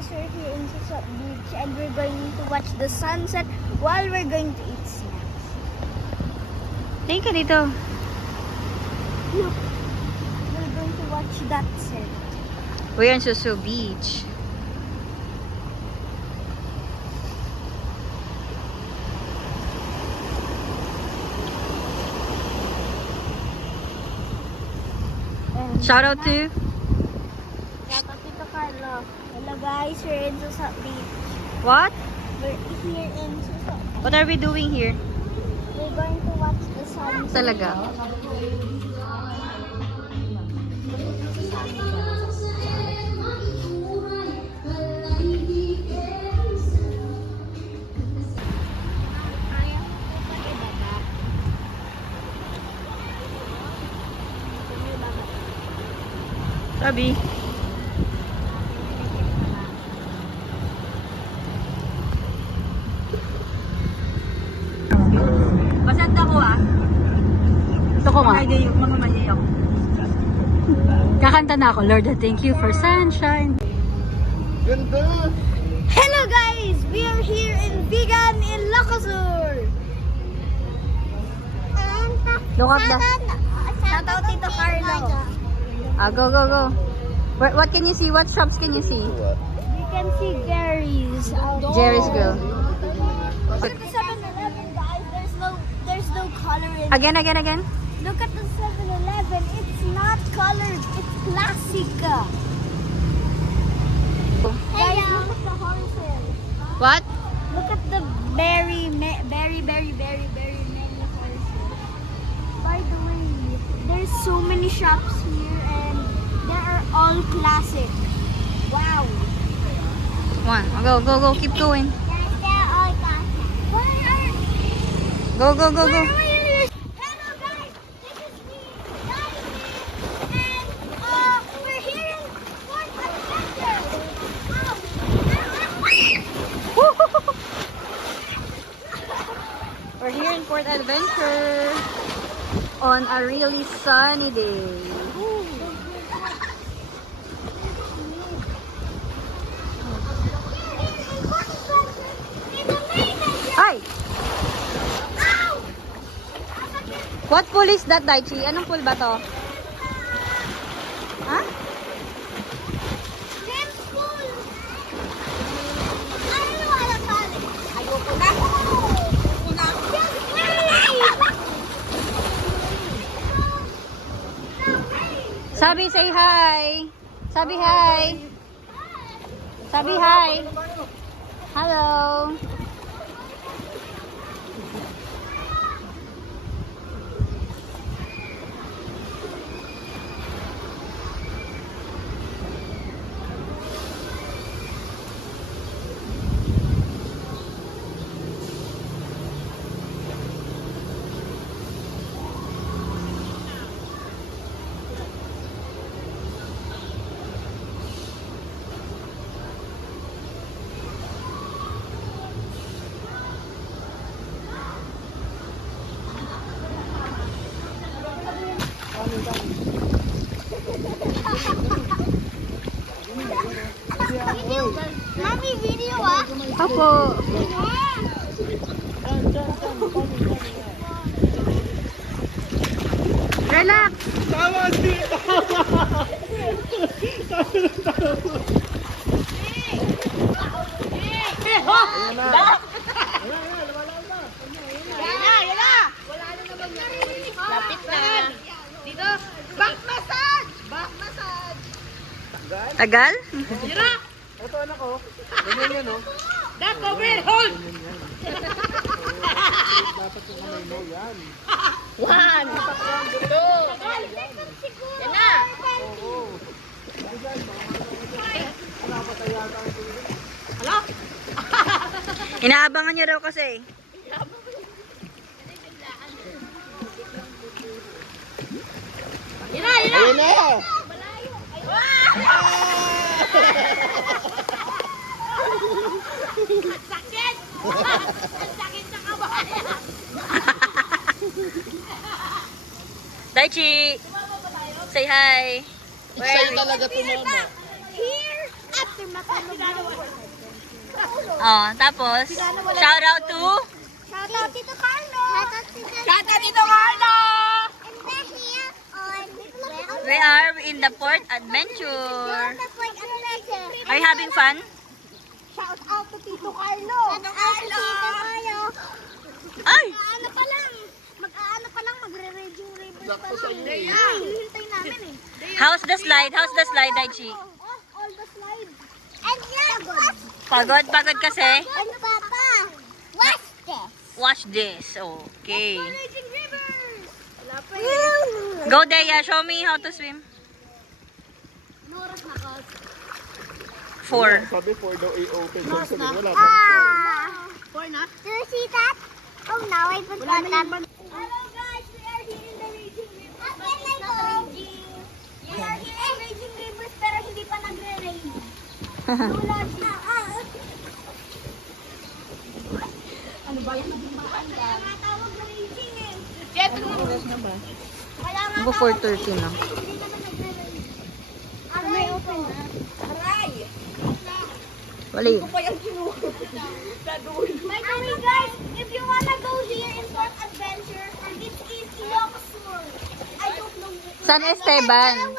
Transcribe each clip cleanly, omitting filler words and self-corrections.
guys, we're here in Susap Beach and we're going to watch the sunset while we're going to eat snacks. Tingin ka dito. Look, we're going to watch that set. We're in Suso Beach. And Shout out to... shout out to Carlo. Hello guys, we're in Susap Beach. What? We're here in Susap. What are we doing here? We're going to watch the sunset. Talaga? Sabi. Pasad ako Ito ko nga. Mga mayayok. Kakanta na ako. Lord, I thank you for sunshine. Ganda! Hello guys, we are here in Vigan in Locosur. Look at that. Shout out Tito Carlo. Go, go, go. What can you see? What shops can you see? What? You can see Gary's. Jerry's Go. Look at the 7-Eleven, guys. There's no color in it. Again. Look at the 7-Eleven. It's not colored. It's classic. Guys, look at the horses. What? Look at the very many horses. By the way, there's so many shops here and they are all classic. Wow. One. Go. Keep going. They're all classic. Go. Hello guys, this is me, Daddy, and we're here in Fort Adventure. We're here in Port Adventure on a really sunny day. Hi! What pool is that, Daichi? Anong pool ba to? Ha? Sabi, say hi. Sabi hi. Sabi hi. Hello. Mommy, video ah. Opo. Relax. Tama! Lapit na. Dito. Back massage. Tagal? Ito anak ko. Ganyan yan, oh. That over, hold. Dapat yung kamay mo, yan. 1, 2, 3. Yan na. Oo. Inaabangan niyo raw kasi. Ayun na! Sakit! Ang sakit sa kabayan! Daichi! Say hi! Sa'yo talaga tumama. Here at after matulog ng Oh, tapos, shout out to... Shout out Tito Carlo! Shout out Tito Carlo! And we're here on We are in the Port Adventure. Are you having fun? Shout out to Tito Carlo! Shout out to Tito Carlo! Ay! Mag-aano pa lang, magre-raging river pa lang. Hihintay namin eh. How's the slide? How's the slide, Daichi? All the slides. And yeah, Pagod? Pagod kasi? and Papa, watch this. Watch this. Okay. Raging rivers! Wala pa eh. Go, Deya. Show me how to swim. Noras na ka. 4. Sabi 4 daw i-open. Sabi wala pa. For na? Do you see that? Oh no, I forgot that. Hello guys, we are here in the Raging Rivers. But it's not raging. We are here in Raging Rivers pero hindi pa nagre-rain. Tulad na. Ano ba yun? Kaya nga tawag na raging eh. Kaya nga Go tawag 4:30 na. hindi naman nagre-rain. May open na. Aray! Wali. By the way guys, if you wanna go here in Port Adventure, it is Ilocos Sur. I don't know. San Esteban.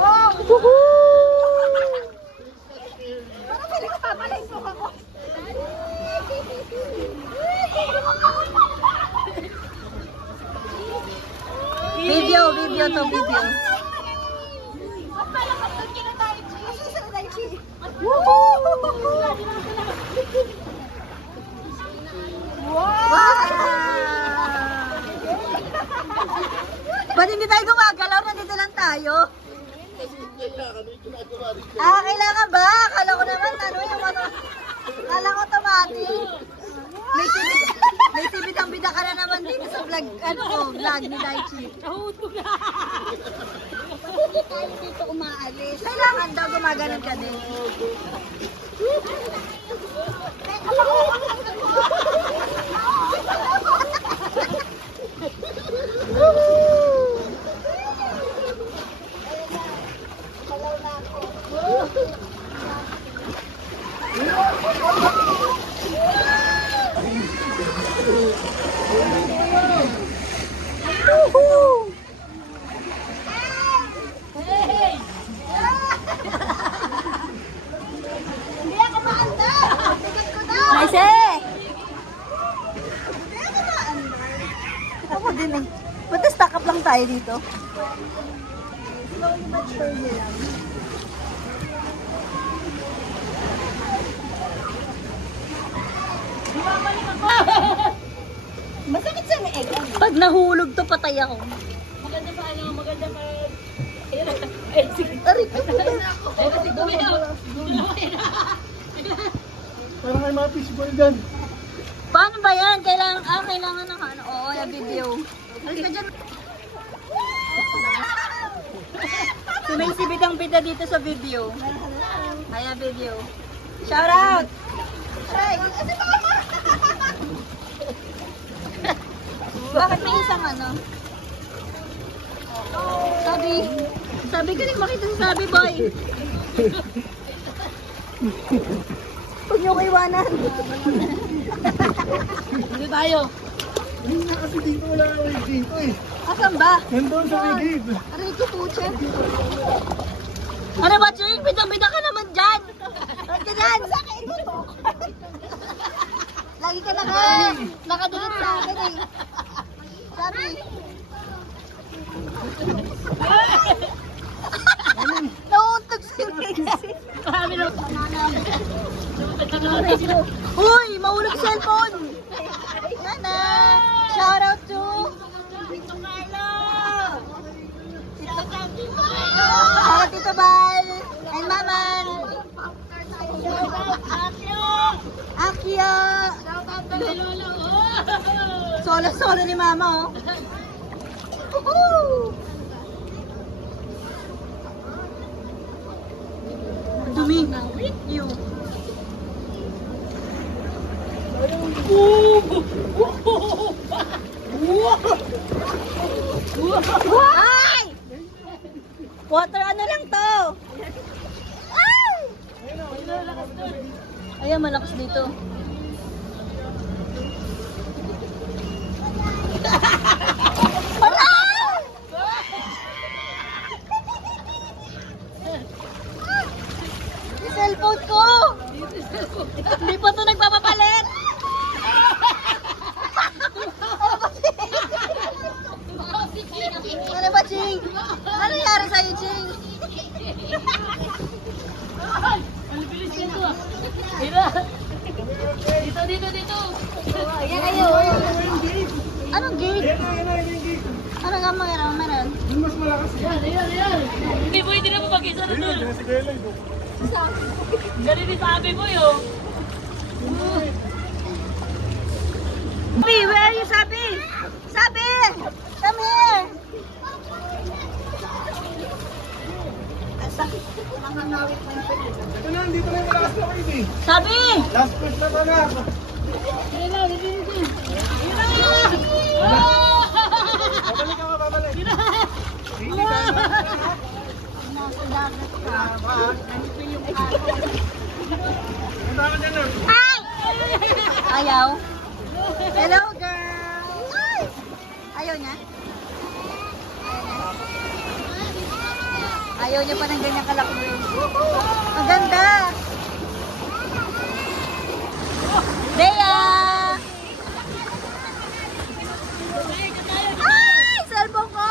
Wow! Video to video. Ba't hindi tayo gumagalaw? Nandito lang tayo. Kailangan ba? Akala ko naman, yung ano, kala ko automatic. May sibit ang bida ka na naman dito sa vlog ni Daichi. Hindi tayo dito umaalis. Kailangan daw gumaganon ka din. Hindi ako maanda. Ticket ko daw. Nice Ako din eh. Ba't stack up lang tayo dito? Slowly but surely lang. Masakit sa leeg. Pag nahulog to, patay ako. Aray ko po. Parang may mga fishball dyan. Paano ba yan? Kailangan ng ano? Oo, yung video. Alis ka dyan. Sumisibit ang bida dito sa video. Ayan, video. Shout out! Bakit may isang ano? Sabi ka rin makita sa sabi, boy. Huwag niyo ko iwanan. Dito tayo. Hindi na kasi dito wala na dito eh. Asan ba? Nandun sa may gate. Aray ko po, Chef. Ano ba, Chef? Bida-bida ka naman dyan. Bakit ka dyan? Lagi ka nakadulot sa akin eh. Sabi. Nauuntog si Casey. Uy, mahulog cellphone. Yan na. Shout out to Tito Carlo. Shout out Tito Bal. And Maman. Akio. Solo ni Mama, oh. Woohoo! Dumi. You. Ay! Water ano lang to? Ay! Ayan, malakas dito. Yung cellphone ko! Hindi pa ito nagpapapalit! Ano ba, Ching? Ano nangyari sa'yo, Ching? Dito. Ayan kayo. Anong gate? Yan na, yung gate. Ano nga meron? Yung mas malakas yan. Ayan. Hindi mo, hindi na mo mag-isa na doon. Sige, sige, live. Ganun din sabi mo yun. Sabi, where are you, Sabi? Sabi! Come here! Ito na, dito na yung malakas na wave eh. Sabi! Last push na ba na? Babalik ka, babalik. Hindi tayo na. Nasa dagat ka. Punta ka dyan, Lord. Ay! Ayaw? Hello, girl! Ay! Ayaw niya? Ayaw niya pa ng ganyan kalaki. Ang ganda! Bea! Ay! Cellphone ko!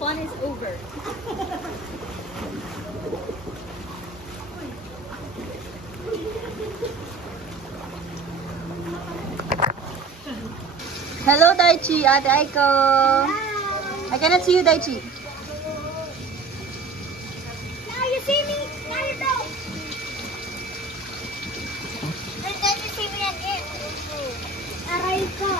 fun is over. Hello, Daichi. Ate Aiko. I cannot see you, Daichi. Now you see me. Now you don't. And then you see me again. Aray ko.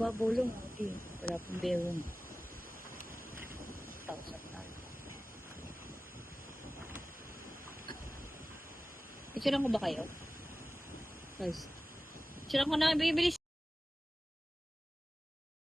Babulong. Okay. Wala pong bewang. Tausap na. Picturean ko ba kayo? Guys. Picturean ko na. Bibilis.